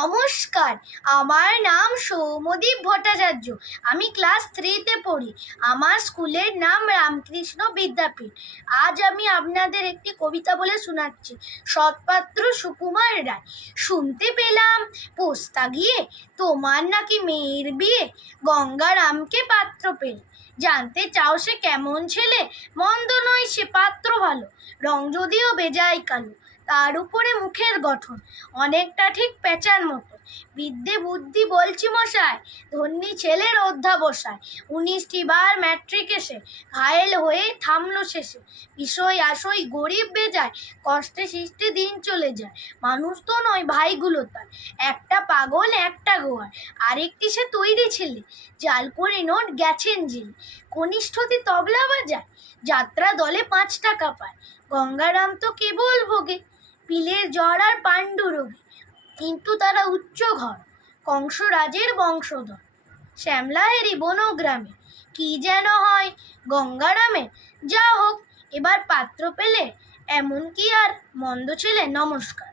নমস্কার, আমার নাম সৌম্যদীপ ভট্টাচার্য। আমি ক্লাস 3-তে পড়ি। আমার স্কুলের নাম রামকৃষ্ণ বিদ্যাপীঠ। আজ আমি আপনাদের একটি কবিতা বলে শোনাচ্ছি। সৎপাত্র সুকুমার রায়। শুনতে পেলাম পোস্তা গিয়ে তোমার নাকি মেয়ের বিয়ে, গঙ্গারামকে পাত্র পেলে। জানতে চাও সে কেমন ছেলে? মন্দ নয় সে পাত্র ভালো, রং যদিও বেজায় কালো, তার উপরে মুখের গঠন অনেকটা ঠিক পেঁচার মতো। বিদ্যে বুদ্ধি বলছি মশাই, ধন্যী ছেলের অধ্যাবসায়। 19টি বার ম্যাট্রিক এসে ঘায়েল হয়ে থামলো শেষে। বিষয় আশয় গরিব বেজায়, কষ্টে সৃষ্টে দিন চলে যায়। মানুষ তো নয় ভাইগুলো তার, একটা পাগল একটা গোয়ার, আরেকটি সে তৈরি ছেলে, জাল করে নোট গেছেন জেলে। কনিষ্ঠতে তবলা বাজায়, যাত্রা দলে 5 টাকা পায়। গঙ্গারাম তো কেবল ভোগে পিলের জ্বর আর পাণ্ডু রোগে, কিন্তু তারা উচ্চ ঘর, কংসরাজের বংশধর। শ্যামলাহেরি বনগ্রামে কি যেন হয় গঙ্গারামে। যা হোক, এবার পাত্র পেলে, এমন কি আর মন্দ ছেলে। নমস্কার।